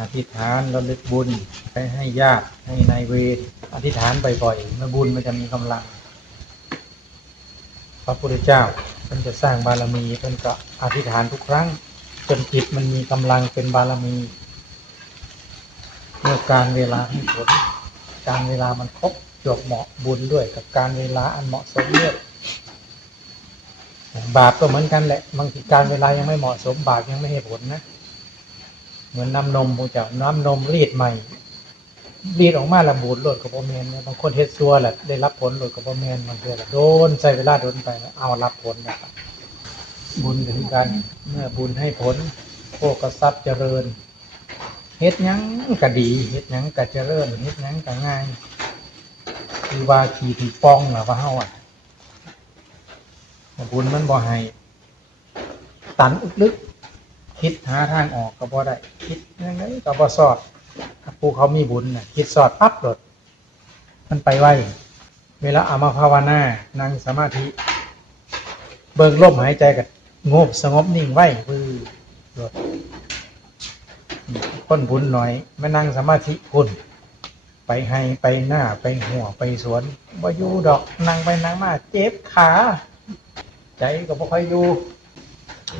อธิษฐานระลึกบุญไปให้ญาติให้นายเวรอธิษฐานบ่อยๆเมื่อบุญมันจะมีกำลัง พระพุทธเจ้าเพิ่นจะสร้างบารมีเพิ่นก็อธิษฐานทุกครั้ง จนจิตมันมีกำลังเป็นบารมีเมื่อการเวลาให้ผลการเวลามันครบจบเหมาะบุญด้วย กับการเวลาอันเหมาะสมด้วยบาปก็เหมือนกันแหละบางทีการเวลายังไม่เหมาะสมบาปยังไม่ให้ผลนะ เหมือนน้ำนมพระเจ้าน้ำนมรีดใหม่ รีดออกมาละบูดโลดกับโบเมนบางคนเฮ็ดซัวแหละได้รับผลโลดกับโบเมนบางเทื่อละโดนใส่เวลาโดนไปแล้วเอารับผลนะครับบุญถึงกันเมื่อบุญให้ผลโภกทรัพย์เจริญเฮ็ดยังก็ดีเฮ็ดยังก็เจริญเฮ็ดยังก็ง่ายคือว่าขี่ที่ป้องล่ะว่าเฮาอะบุญมันบ่ให้ตันอึกลึก คิดหาทางออกก็บ่ได้ คิดยังไงก็บ่สอดถ้าผู้เขามีบุญน่ะคิดสอดปั๊บโดดมันไปไวเวลาอามาภาวนานั่งสมาธิ เบิ่งลมหายใจกับงบสงบนิ่งไว้พื้อโดดคนบุญหน่อยมานั่งสมาธิพุ่นไปให้ไปหน้าไปหัวไปสวนบ่อยู่ดอกนั่งไปนั่งมาเจ็บขา ใจก็บ่ค่อยอยู่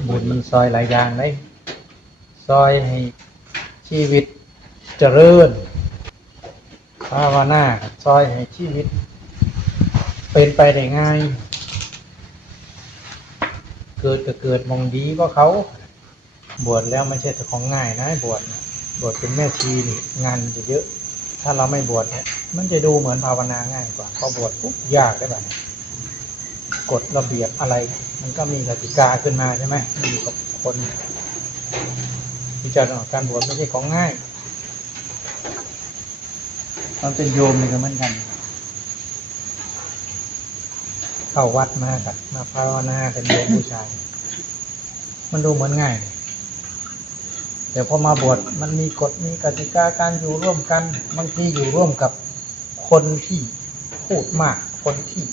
บุญมันซอยหลายอย่างเลย ซอยให้ชีวิตเจริญภาวนาซอยให้ชีวิต เป็นไปได้ง่าย เกิดก็เกิดมองดีกว่าเขา บวชแล้วไม่ใช่ของง่ายนะบวชบวชเป็นแม่ชีนี่งานจะเยอะ ถ้าเราไม่บวชเนี่ยมันจะดูเหมือนภาวนาง่ายกว่าพอบวชปุ๊บยากได้แบบกฎระเบียบอะไร มันก็มีกติกาขึ้นมาใช่ไหมมันอยู่กับคน พิจารณาการบวชไม่ใช่ของง่ายตอนเป็นโยมนี่ก็เหมือนกัน เข้าวัดมากับมาภาวนาเป็นโยมผู้ชาย มันดูเหมือนง่าย แต่พอมาบวชมันมีกฎมีกติกาการอยู่ร่วมกันบางทีอยู่ร่วมกับคนที่พูดมาก คนที่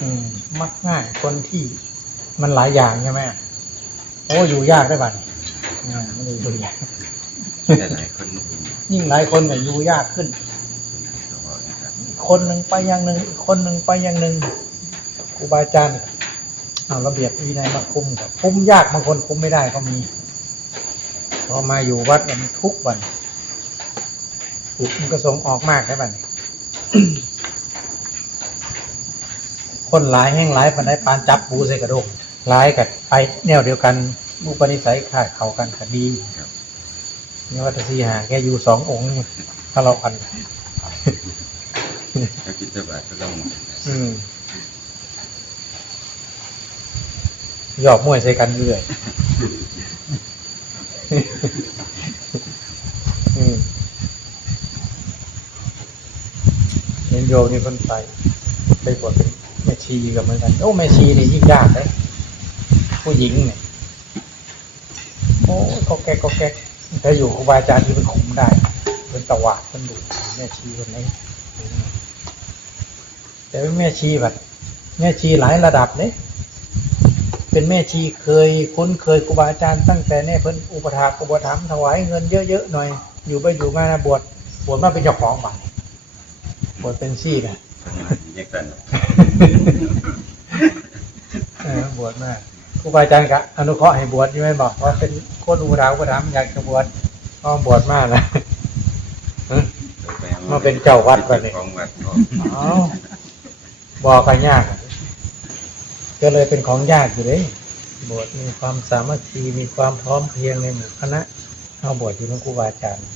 อืม มักง่ายคนที่มันหลายอย่างใช่ไหม อ้อยู่ยากได้บ้านี่อ่าไม่ได้อยู่ยากแต่หลายคนยิ่งหลายคนก็อยู่ยากขึ้นก็บอกนะครับคนหนึ่งไปอย่างหนึ่งอีกคนหนึ่งไปอย่างหนึ่งครูบาอาจารย์เอาระเบียบวินัยมาคุมกับคุมยากบางคนคุมไม่ได้ก็มีพอมาอยู่วัดเนี่ยมันทุกวันจิตมันก็ส่งออกมากได้บ้านี่คนหลายแห้งหลายปันได้ปานจับปูใส่กระดงหลายกับไปแนวเดียวกัน อุปนิสัยขาดเขากันคดีนี่ว่าแตสีหาแค่อยู่สององค์นี่ถ้าเรากันถ้าคิดจะบาทก็ต้องอืมหยอกมวยใส่กันเรื่อยอืมเห็นโยมนี่คนไปไปบวชเป็นแม่ชีกับเหมือนกัน โอ้แม่ชีนี่ยิ่งยากเลยผู้หญิงเนี่ยโอ้ย ก็แก๊กก็แก๊กถ้าอยู่ครูบาอาจารย์ที่เป็นคุมได้เป็นตะวาดเป็นดุแม่ชีคนนี้แต่แม่ชีแบบแม่ชีหลายระดับเลยเป็นแม่ชีเคยคุ้นเคยครูบาอาจารย์ตั้งแต่เนี่ยเพิ่นอุปถาอุปถัมภ์ถวายเงินเยอะๆหน่อย อยู่ไปอยู่มานะบวชบวชมาเป็นเจ้าของบ้านบวชเป็นซี่นะแยกกันบวชมา ครูบาอาจารย์กะอนุเคราะห์ให้บวชใช่ไหมบอกว่าเป็นโคตรอุปถากอุปถัมภ์อยากจะบวชก็บวชมาแล้วมาเป็นเจ้าวัดก่อนนี่ของวัดก็อ๋อบอกกันยาก ก็เลยเป็นของยากอยู่เลยบวชมีความสามัคคีมีความพร้อมเพรียงในหมู่คณะเข้าบวชอยู่กับครูบาอาจารย์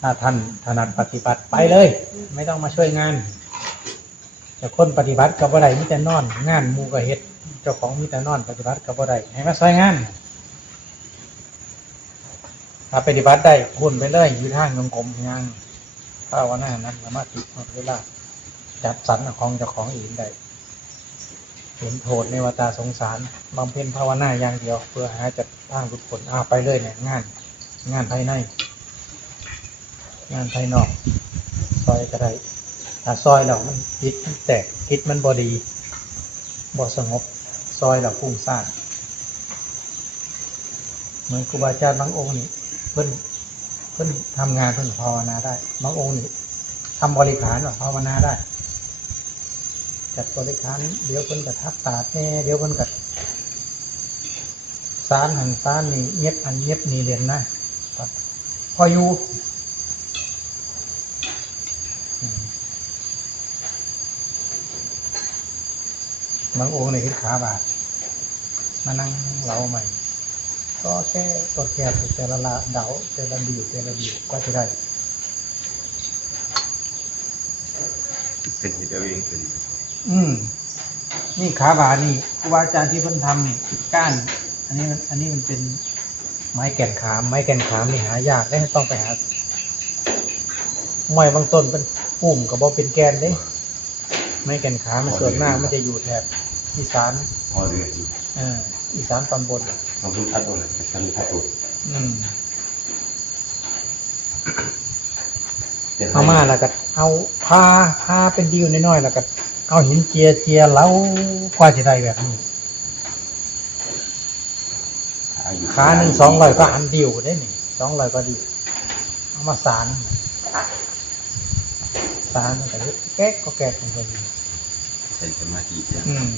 ถ้าท่านถนัดปฏิบัติไปเลย ไม่ต้องมาช่วยงานแต่คนปฏิบัติกับบ่ได้มีแต่นอน งานหมูก็เฮ็ด เจ้าของมีแต่นอนปฏิบัติกับบ่ได้ให้มาช่วยงานถ้าปฏิบัติได้พุ่นไปเลยอยู่ทางงงกลมยังภาวนานั้นสมาธิเอาเวลาจัดสรรของเจ้าของเองได้เห็นโทษในวัฏสงสารบำเพ็ญภาวนาอย่างเดียว เพื่อหาจัดทางหลุดพ้นอ้าไปเลยเนี่ยงาน งานภายใน งานภายนอก ซอยก็ได้ถ้าซอยเรามันคิดมันแตกคิดมันบอดีบอสงบ ซอยเราฟุ้งซ่านเหมือนครูบาอาจารย์บางองค์นี่เพิ่นเพิ่นทำงานเพิ่นภาวนาได้บางองค์นี่ทำบริขารภาวนาได้จัดบริขารเดี๋ยวเพิ่นก็ทับตาแน่เดี๋ยวเพิ่นก็สารหันสารนี่เงียบอันเงียบนี่เรียนนะพออยู่ บางองค์นี่ขึ้นขาบาดมานั่งเหลาใหม่ ก็แค่ตัวแคบแต่ละละเดาแต่ละดิวแต่ละดิวก็จะได้ เป็นเหตุเอาเองเป็นอืม นี่ขาบานี่ครูบาอาจารย์ที่เพิ่นทำนี่ก้าน อันนี้มันอันนี้มันเป็นไม้แก่นขาม ไม้แก่นขามนี่หายากได้ต้องไปหาไม้บางต้นเป็นปุ่มกับบ่เป็นแกนเด้ ไม้แก่นขามมันส่วนมากมันจะอยู่แถบอีสานพอเรืออยู่เอ่ออีสานตอนบนเราเพิ่งพัดโดนเลยทำพัดโดนอืมเอามาแล้วก็เอาพาพาเป็นดิวน้อยๆแล้วก็เอาหินเจียเจียแล้วกว่าจะได้แบบนี้ขาหนึ่งสองร้อยก็อันเดียวได้นี่สองร้อยก็ดีเอามาสาร สารมันก็เฮ็ดแก๊กก็แก๊กของคนใช้สมาธิอย่างอืม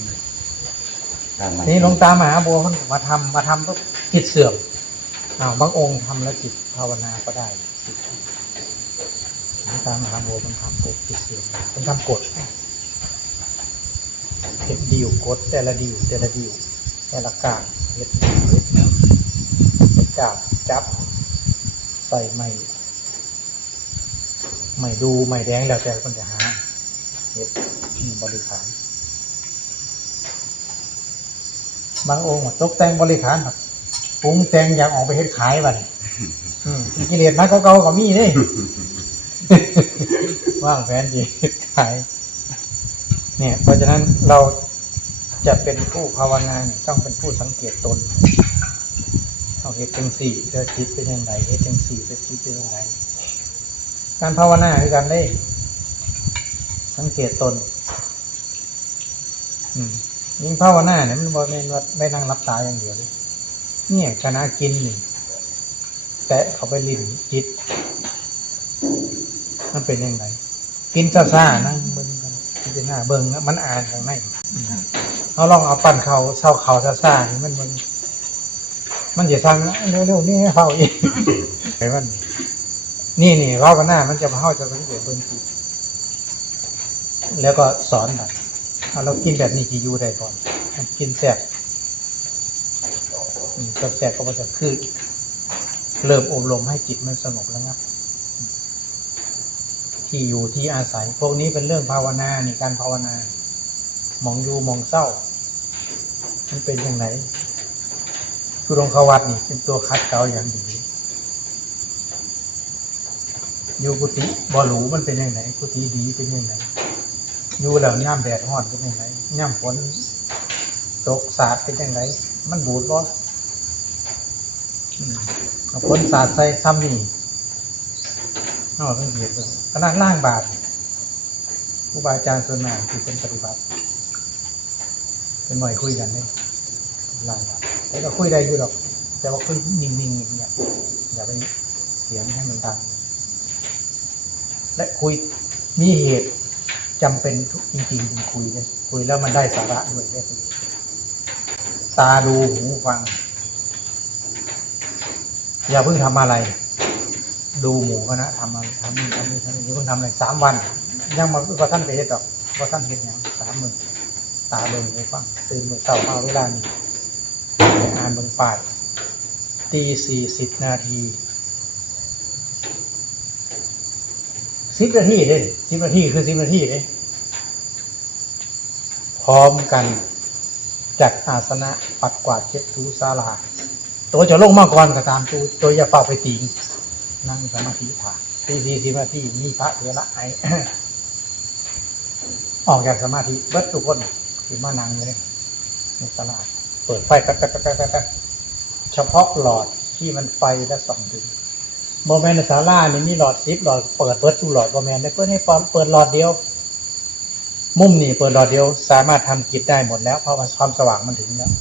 ถ้ามันี่หลวงตามหาบัวมันมาทำมาทำก็จิตเสื่อมอ้าวบางองค์ทำแล้วจิตภาวนาก็ได้หลวงตามหาบัวมันทำปุ๊บจิตเสื่อมมันทำกฎเฮ็ดดิวกฎแต่ละดิวแต่ละดิวแต่ละกางเฮ็ดดิวเฮ็ดนะเฮ็ดกางจับใส่ไม่ ไม่ดูไม่แดงแล้วแต่คนจะหาเฮ็ดมีบริขาร บางองค์ตกแต่งบริขารครับปรุงแต่งอยากออกไปเฮ็ดขายบัดนี้อืมมีกิเลสมาเก่าๆก็มีเด้ว่างแผนดีเฮ็ดขาย เนี่ย เพราะฉะนั้นเราจะเป็นผู้ภาวนาเนี่ยต้องเป็นผู้สังเกตตนเอาเหตุจังสี่จะจิตเป็นยังไงเหตุจังสี่จะจิตเป็นยังไง การภาวนาคือการได้ สังเกตตนมยิ่งภาวนาเนี่ยมันบ่แม่นว่าไม่นั่งรับตาอย่างเดียวเลยเนี่ยคณะกินนี่แตะเขาไปลิ้นจิต มันเป็นยังไงกินซ่าๆนั่งเบิ่งกันพิจารณาเบิ่งมันอ่านข้างในเอาลองเอาปั่นเขาเศร้าเขาซ่าๆนี่มันมันมันจะทางเร็วๆนี่ให้เขาอีกไอ้มัน นี่นี่ภาวนามันจะเข้าจะสังเกตเบิ่งจิตแล้วก็สอนแบบเรากินแบบนี้จะอยู่ได้ก่อนกินแซ่บกับแซ่บก็ว่าจะคือเริ่มอบรมให้จิตมันสงบแล้วครับ ที่อยู่ที่อาศัยพวกนี้เป็นเรื่องภาวนานี่การภาวนามองอยู่มองเศร้า มันเป็นอย่างไรทุรงควัดนี่เป็นตัวคัดเกาอย่างดี อยู่กุฏิบ่หรูมันเป็นอย่างไรกุฏิดีเป็นอย่างไรอยู่แล้วย่ำแดดร้อนเป็นยังไงย่ำฝนตกสาดเป็นยังไงมันบูดบ่ฝนสาดใส่ซ้ำนี่นอกเป็นเหตุขนาดล่างบาทครูบาอาจารย์ส่วนมาที่เป็นปฏิบัติ เป็นหน่วยคุยกันเนี่ยล่างบาทแต่ก็คุยได้อยู่หรอกแต่ว่าคุยนิ่งๆอย่างเงี้ยอย่าไปเสียงให้มันดัง และคุยมีเหตุจำเป็นจริงๆถึงคุยเนี่ยคุยแล้วมันได้สาระด้วยได้ประโยชน์ตาดูหูฟัง อย่าเพิ่งทำอะไร ดูหมู่คณะทำอะไรทำนี่ทำนี่ทำนี่อย่าเพิ่งทำอะไรสามวัน ยังมาก็ท่านไปเฮ็ดดอกก็ท่านเฮ็ดอย่างสามหมื่นตาเบิ่งหูฟังตื่นมือเต่าเอาเวลานี้อ่านเบิ่งป้ายตีสี่สิบนาที สิบนาทีเด้สิบนาทีคือสิบนาทีเด้พร้อมกันจัดอาสนะปัดกวาดเช็ดถูศาลา ตัวจะลงมาก่อนก็ตามตัวตัวอย่าเฝ้าไปตีงนั่งสมาธิถ่าตีสี่สิบนาทีมีพระเถระไอออกจากสมาธิเบิดทุกคนคือมานั่งอยู่เลยในตลาด เปิดไฟกักกักกักกักกักเฉพาะหลอดที่มันไฟและส่องถึง โมเมนในศาลานี่มีหลอดซิปหลอดเปิดเบิดทุกหลอดโมเมนต์ได้เพื่อให้เปิดหลอดเดียว มุมนี่เปิดหลอดเดียว สามารถทำกิจได้หมดแล้ว เพราะว่าความสว่างมันถึงแล้ว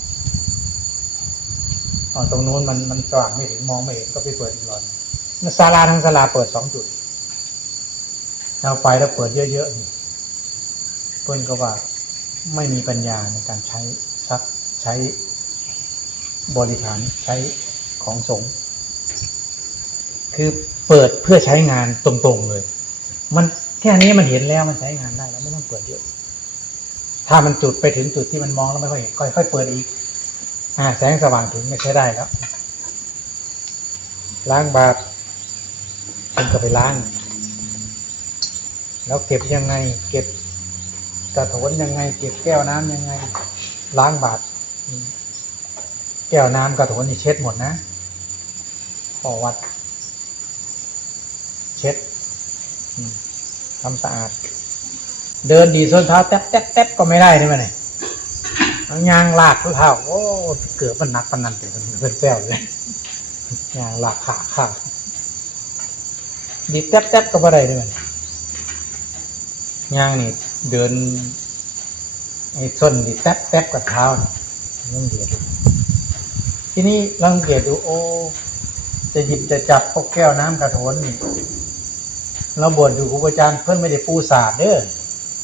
ตรงนู้นมันมันสว่างไม่ถึงมองไม่เห็นก็ไปเปิดอีกหลอดศาลาทั้งศาลาเปิดสองจุดเราไปแล้วเปิดเยอะๆนี่เพื่อนก็ว่าไม่มีปัญญาในการใช้ทรัพย์ใช้บริหารใช้ของสงฆ์ คือเปิดเพื่อใช้งานตรงๆเลย มันแค่นี้มันเห็นแล้วมันใช้งานได้แล้วไม่ต้องเปิดเยอะ ถ้ามันจุดไปถึงจุดที่มันมองแล้วไม่ค่อยเห็นค่อยๆเปิดอีกอ่าแสงสว่างถึงก็ใช้ได้แล้วล้างบาตรคุณก็ไปล้าง แล้วเก็บยังไง เก็บกระโถนยังไง เก็บแก้วน้ำยังไง ล้างบาตรแก้วน้ำกระโถนนี่เช็ดหมดนะขอวัด เช็ดทำสะอาด เดินดีส้นเท้าแต๊บแต๊บแต๊บก็ไม่ได้นี่มันเนี่ยยางลากเท้าโอ้เกือบมันหนักปนนันเป็นเพื่อนแซวเลยยางลากขาขาดีแต๊บแต๊บก็ไม่ได้นี่มันยางนี่เดินไอ้ส้นดีแต๊บแต๊บกับเท้านี่ยังเดียดทีนี้ลองสังเกตดูโอ้จะหยิบจะจับพวกแก้วน้ำกระโถนนี่ เราบวชอยู่ครูบาอาจารย์เพื่อนไม่ได้ปูศาสตร์เด้อ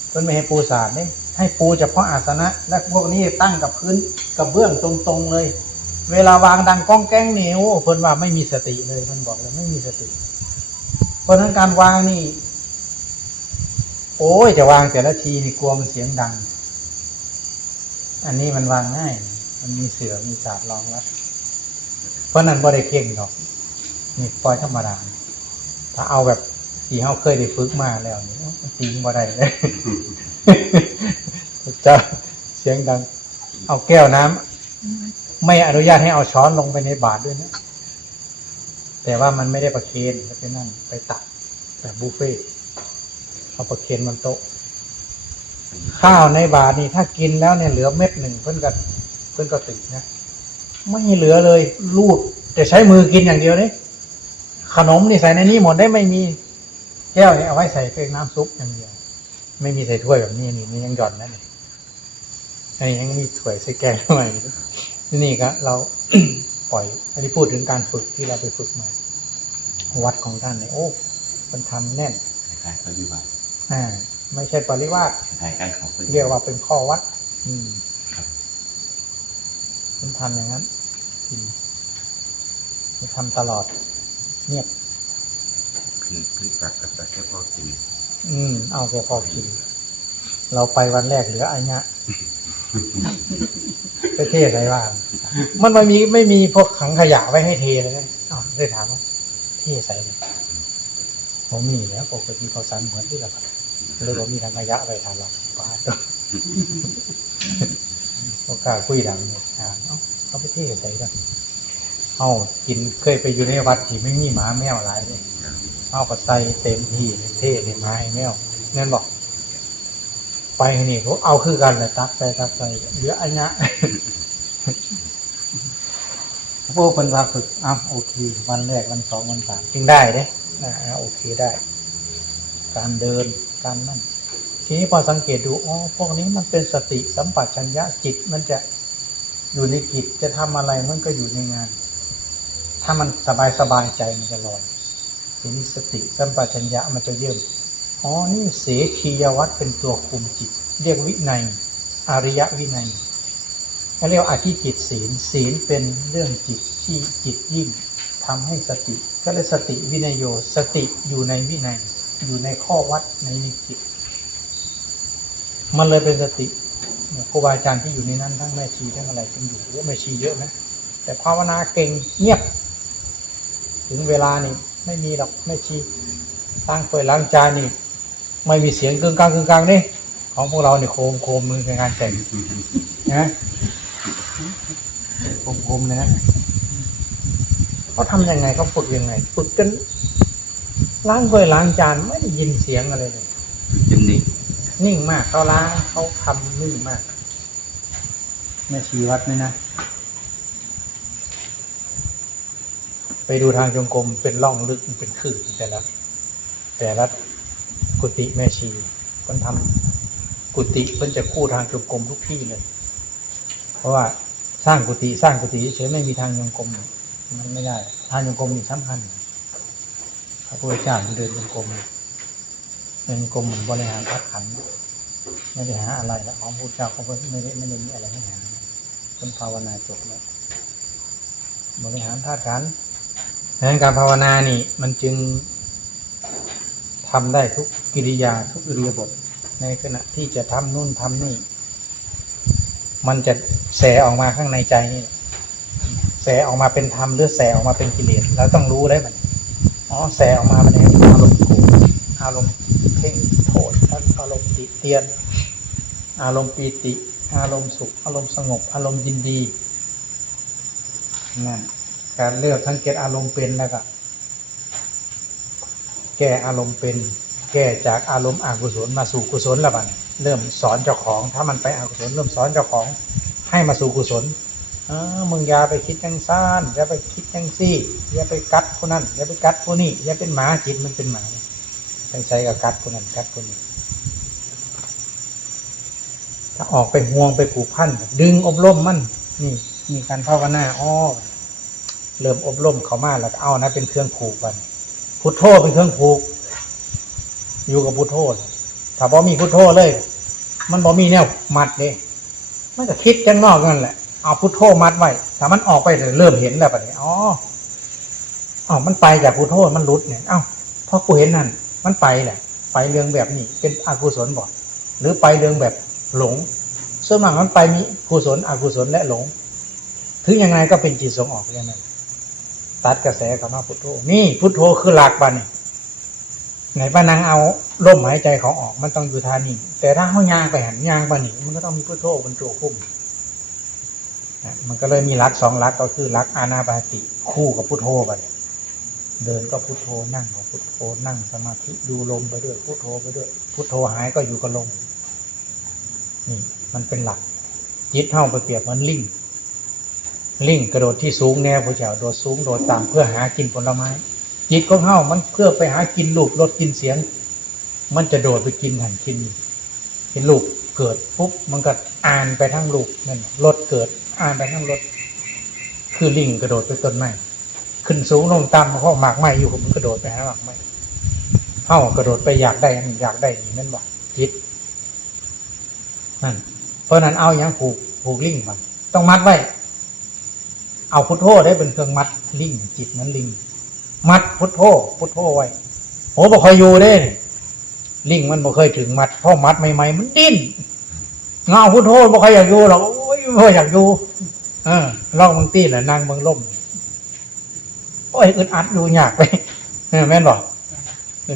เพื่อนไม่ให้ปูศาสตร์เนี่ยให้ปูเฉพาะอาสนะ และพวกนี้ตั้งกับพื้นกับเบื้องตรงๆเลย เวลาวางดังก้องแก้งเหนียวเพื่อนว่าไม่มีสติเลยเพื่อนบอกเลยไม่มีสติ เพราะนั้นการวางนี่ โอ้ยจะวางแต่ละทีนี่กลัวมันเสียงดัง อันนี้มันวางง่าย มันมีเสือมีศาสตร์รองรับเพราะนั้นบ่ได้เก่งหรอกนี่ปล่อยธรรมดาถ้าเอาแบบ ที่เขาเคยได้ฝึกมาแล้วนี่มันตีบ่ได้เลยจะเสียงดัง เอาแก้วน้ำไม่อนุญาตให้เอาช้อนลงไปในบาตรด้วยนะแต่ว่ามันไม่ได้ประเคนก็ไปนั่งไปตักแบบบุฟเฟ่เอาประเคนมันโต๊ะ ข้าวในบาทนี่ถ้ากินแล้วเนี่ยเหลือเม็ดหนึ่งเพื่อนก็เพื่อนก็ติดนะไม่เหลือเลย รูดแต่ใช้มือกินอย่างเดียวนี่ขนมนี่ใส่ในนี้หมดได้ไม่มี แก้วเนี่ยเอาไว้ใส่เป็นน้ำซุปอย่างเดียวไม่มีใส่ถ้วยแบบนี้นี่นี่ยังหย่อนนะนี่อันนี้ยังมีถ้วยใส่แกงด้วยนี่ก็เราปล่อย อันนี้พูดถึงการฝึกที่เราไปฝึกมาวัดของท่านเนี่ยโอ้มันทำแน่นคล้ายๆเขาอยู่บ้านอ่าไม่ใช่ปริวาสคล้ายๆกันเขาก็อยู่เรียกว่าเป็นข้อวัด อืมครับผมทำอย่างนั้นอืมผมทำตลอด เงียบ ขึ้นขึ้นตักกับตักแค่พอกิน อืม เอาแค่พอกิน เราไปวันแรกเหลืออันเนี้ยไปเทอะไรบ้างมันไม่มีไม่มีพวกขังขยะไว้ให้เทเลยนะอ้าวเลยถามว่าเทใส่เลยผมมีแล้วปกติเขาสั่งเหมือนที่เราเลยผมมีถังขยะไว้ทานเราป้าตัวโอกล้าสคุยดังเนี่ยอ่าเอาเอาไปเทใส่กันเอากินเคยไปอยู่ในวัดที่ไม่มีหมาแมวหลายเลย เอาก็ใส่เต็มที่เลยเท่เลยไม้แมวนั่นบอก ไปนี่เขาเอาคือกันเลยตักใส่ตักใส่เหลืออันเนี้ยพวกเป็นวาฝึกอะโอเค วันแรกวันสองวันสามจึงได้เด้อ่าโอเคได้ การเดินการนั่นทีนี้พอสังเกตดูอ๋อพวกนี้มันเป็นสติสัมปชัญญะจิตมันจะอยู่ในกิจจะทำอะไรมันก็อยู่ในงาน ถ้ามันสบายสบายใจมันจะลอย ทีนี้สติสัมปชัญญะมันจะเยิ่มอ๋อ นี่เสขียวัตเป็นตัวคุมจิต เรียกวินัย อริยวินัยเขาเรียกอธิจิตศีล ศีลเป็นเรื่องจิตที่จิตยิ่งทำให้สติ ก็เลยสติวินัยโย สติอยู่ในวินัย อยู่ในข้อวัดในจิต มันเลยเป็นสติครูบาอาจารย์ที่อยู่ในนั้นทั้งแม่ชีทั้งอะไรทั้งอยู่ว่าแม่ชีเยอะนะแต่ภาวนาเก่งเงียบ ถึงเวลานี่ ไม่มีหรอกไม่ชีล้างเปิดล้างจานนี่ไม่มีเสียงกึ่งกลางกึ่งกลางนี่ของพวกเราเนี่ยโคมโคมมือในงานแต่งนะโคมโคมเลยนะเขาทำยังไงเขาฝึกยังไงฝึกกันล้างเปิดล้างจานไม่ได้ยินเสียงอะไรเลยจนนี่นิ่งมากเขาล้างเขาทำนิ่งมากแม่ชีวัดไหมนะ ไปดูทางจงกรมเป็นร่องลึกเป็นขื่อแต่ละแต่ละกุฏิแม่ชีเพิ่นทำกุฏิเพิ่นจะคู่ทางจงกรมทุกที่เลย เพราะว่าสร้างกุฏิสร้างกุฏิเฉยไม่มีทางโยงกลมมันไม่ได้ ทางโยงกลมมีสำคัญพระพุทธเจ้าเดินโยงกลมเดินโยงกลมเหมือนบริหารพัดขันไม่ได้หาอะไรแล้วของพระพุทธเจ้าเขาไม่ได้ไม่ได้มีอะไรให้หาเป็นภาวนาจบแล้วบริหารธาตุขันธ์ ดังนั้นการภาวนานี่มันจึงทำได้ทุกกิริยาทุกอิริยาบถในขณะที่จะทำนู่นทำนี่ มันจะแสออกมาข้างในใจนี่แสออกมาเป็นธรรมหรือแสออกมาเป็นกิเลสเราต้องรู้ได้มันอ๋อแสออกมาเป็นอารมณ์โกรธอารมณ์เพ่งโทษอารมณ์ติเตียน อารมณ์ปีติ อารมณ์สุข อารมณ์สงบ อารมณ์ยินดีนั่น การเลือกสังเกตอารมณ์เป็นแล้วก็แก้อารมณ์เป็น แก้จากอารมณ์อกุศลมาสู่กุศลละบัดนเริ่มสอนเจ้าของ ถ้ามันไปอกุศลเริ่มสอนเจ้าของ ให้มาสู่กุศลเออมึงอย่าไปคิดจังซ่านอย่าไปคิดจังซี่อย่าไปกัดคนนั้นอย่าไปกัดคนนี้อย่าเป็นหมาจิตมันเป็นหมาไปใช้กับกัดคนนั้นกัดคนนี้ถ้าออกไปห่วงไปผูกพันดึงอบรมมันนี่มีการภาวนาอ้อ เริ่มอบรมเขามาแล้วเอานะเป็นเครื่องผูกกันพุทโธเป็นเครื่องผูก อยู่กับพุทโธถ้าบ่มีพุทโธเลย มันบ่มีแนวมัดเลยมันก็คิดจังนอกนั่นแหละเอาพุทโธมัดไว้ถ้ามันออกไปเริ่มเห็นแล้วปะเนี่ยอ๋ออ๋อมันไปจากพุทโธมันหลุดเนี่ยเอ้าพราะกูเห็นนั่นมันไปแหละ ไปเรื่องแบบนี้เป็นอกุศลบ่หรือไปเรื่องแบบหลงส่วนมากมันไปมีกุศลอกุศลและหลง ถึงยังไงก็เป็นจิตสงออกอย่างนั้น ตัดกระแสคำว่าพุทโธนี่พุทโธคือหลักบันนี่ไหนป้านางเอาลมหายใจของออกมันต้องอยู่ทานี่แต่ถ้าเขายางไปหันยางไปหนีมันก็ต้องมีพุทโธเป็นตัวคุ้มมันก็เลยมีหลักสองหลักก็คือหลักอานาปาติคู่กับพุทโธไปเดินก็พุทโธนั่งก็พุทโธนั่งสมาธิดูลมไปด้วยพุทโธไปด้วย พุทโธหายก็อยู่กับลมนี่มันเป็นหลักจิตเท่าไปเปรียบมันลิง ลิงกระโดดที่สูงแนวพระเจ้าโดดสูงโดดต่ำเพื่อหากินผลไม้ จิตของเท่ามันเพื่อไปหากินลูกรสกินเสียง มันจะโดดไปกินหันกินเห็นลูกเกิดปุ๊บมันก็อ่านไปทั้งลูกนั่นรถเกิดอ่านไปทั้งรถคือลิงกระโดดไปต้นไม้ขึ้นสูงลงต่ำมันก็หมากไม้อยู่มันกระโดดไปหาหมากไม้เท่ากระโดดไปอยากได้อันอยากได้นี่นั่นบอกจิตนั่นเพราะนั้นเอาอย่างผูกผูกลิงมันต้องมัดไว้ เอาพุทโธได้เป็นเครื่องมัดลิงจิตเหมือนลิง มัดพุทโธพุทโธไว้โอ้บ่เคยอยู่เด้ ลิงมันบ่เคยถึงมัดพ่อมัดใหม่ๆมันดิ้นเงาพุทโธบ่เคยอยากอยู่หรอกโอ้ยบ่อยากอยู่เออลองบางตีแหละนางเมืองล่มโอ้ยอึดอัดอยู่ยากไปเออแม่นบอก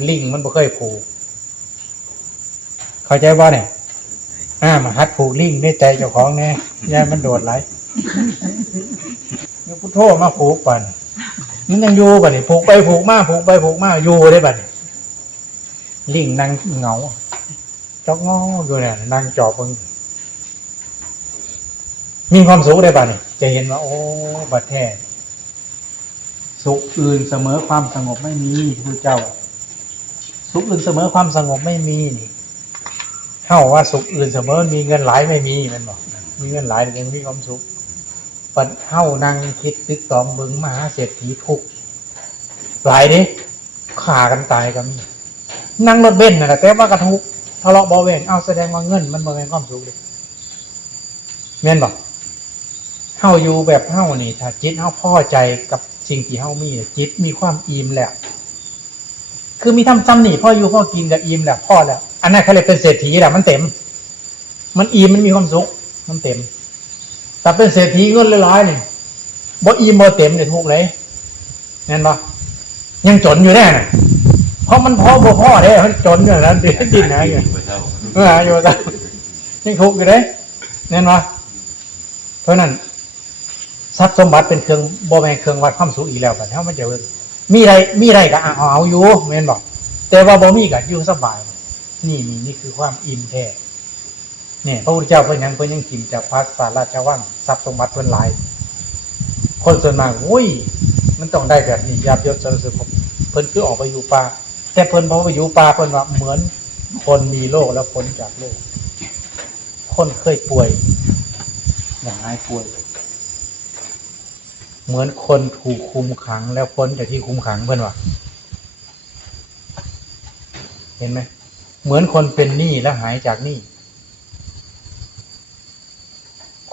ลิงมันบ่เคยผูกเข้าใจว่าเนี่ยอ่ามาฮัดผูกลิงในใจเจ้าของแน่ยายมันโดดไหล นี่พุทโธมาผูกปันมันยังอยู่ปันนี่ผูกไปผูกมาผูกไปผูกมาอยู่ได้ปันนี่ลิงนั่งเหงาจอกงออยู่เนี่ยนั่งจอบเบิ่งมีความสุขได้ปันนี่จะเห็นว่า โอ้บัดแท้สุขอื่นเสมอความสงบไม่มีพระเจ้า สุขอื่นเสมอความสงบไม่มีนี่เท่าว่าสุขอื่นเสมอมีเงินหลายไม่มีมันบอกมีเงินหลายแต่ยังมีความสุข ปัดเท่านั่งคิดตึกตองเบิงมหาเศรษฐีทุกหลายดิขากันตายก็มีนั่งรถเบนซ์น่ะแต่ว่ากระทุกทะเลาะเบาแวงเอาแสดงว่าเงิน มันบ่เป็นความสุขเลยเมียนบอกเฮาอยู่แบบเฮานี่ถ้าจิตเฮาพอใจกับสิ่งที่เฮามีจิตมีความอิ่มแหล้วคือมีทำซ้ำนี่พ่ออยู่พ่อกินกับอิ่มแหละพ่อแล้วอันนั้นเขาเรียเป็นเศรษฐีแหละมันเต็ม มันอิ่มมันมีความสุขมันเต็ม แต่เป็นเศรษฐีเงินร้อยๆนี่บ่อิ่มบ่เต็มเนี่ยทุกเลยนั่นปะยังจนอยู่แน่น่ะเพราะมันพ่อบ่พ่อเด้มันจนอยู่นั้นดิดินนะอยู่ไม่เท่าเอออยู่กันยังทุกข์อยู่เด้นั่นปะเพราะนั้นทรัพย์สมบัติเป็นเครื่องบ่แม่นเครื่องวัดความสุขอีกแล้วบัดเฮามันจะเบิ่งมีอะไรมีอะไรก็เอาเอาอยู่แม่นบอก แต่ว่าบ่มีก็อยู่สบาย นี่นี่นี่คือความอิ่มแท้ เนี่ยพระพุทธเจ้าเพิ่นยังเพิ่นยังกินจากพักสาราชวังทรัพย์สมบัติเพิ่นหลาย คนส่วนมากอุ้ย มันต้องได้แบบนี้ยาบยศสรรเสริญเพิ่นคือออกไปอยู่ป่าแต่เพิ่นพอไปอยู่ป่าเพิ่นว่าเหมือนคนมีโรคแล้วพ้นจากโรคคนเคยป่วยอย่างหายป่วย เหมือนคนถูกคุมขังแล้วพ้นจากที่คุมขังเพื่อนว่าเห็นไหมเหมือนคนเป็นหนี้แล้วหายจากหนี้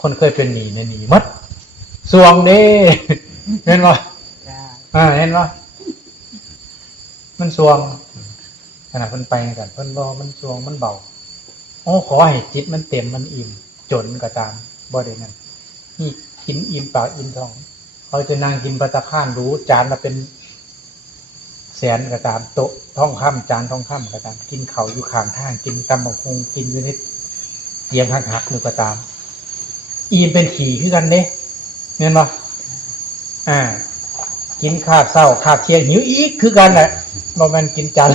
คนเคยเป็นหนี้เนี่ยหนีหมัดสวงเด้เห็นป่ะจ้าอ่าเห็นป่ะมันสวงขณะเพิ่นไปกันเพิ่นบอมันสวงมันเบาโอ้ขอให้จิตมันเต็มมันอิ่ม จนก็ตามบ่ได้นั่นนี่กินอิ่มปากอิ่มท้องเขาจะนั่งกินปัตตาข้านรู้จานละเป็นแสนก็ตามโต๊ะท้องค่ำจานท้องค่ำก็ตาม กินเขาวอยู่ข้างทางกินตำบักฮงกินอยู่ในเตียงหักๆอยู่ก็ตาม อิ่มเป็นขี่คือกันเด้เงินบ่อ่า กินข้าวเศร้าข้าวเที่ยงหิวอีกคือกันแหละบ่แมนกินจาน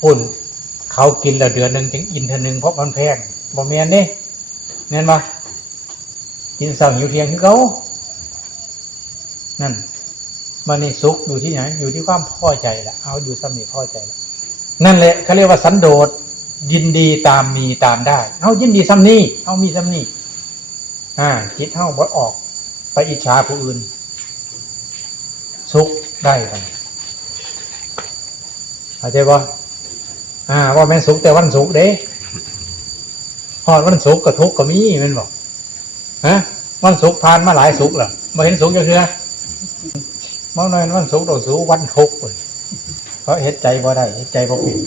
พุ่นเขากินแล้วเดือนหนึ่งจึงอินเทอหนึ่งเพราะมันแพงบ่แม่นเด้เงินบ่กินเศร้าหิวเทียงคือเขานั่นมันนี่สุขอยู่ที่ไหน อยู่ที่ความพอใจละเอาอยู่สำนีพอใจละนั่นแหละเขาเรียกว่าสันโดษยินดีตามมีตามได้ เอายินดีซ้ำนี่เอามีซ้ำนี่ อ่าจิตเท่าบดออก ไปอิจฉาผู้อื่น สุขได้กันเข้าใจบ่อ่าว่าแม่นสุขแต่วันสุขเด้พอดวันสุขกับทุกข์ก็มีมันบอกฮะวันสุขผ่านมาหลายสุขแล้วมาเห็นสุขยังเคือมองหน่อยวันสุกร์เราสู้วันทุกข์เว้ยเพราะเฮ็ดใจบ่ได้เฮ็ดใจบ่เป็น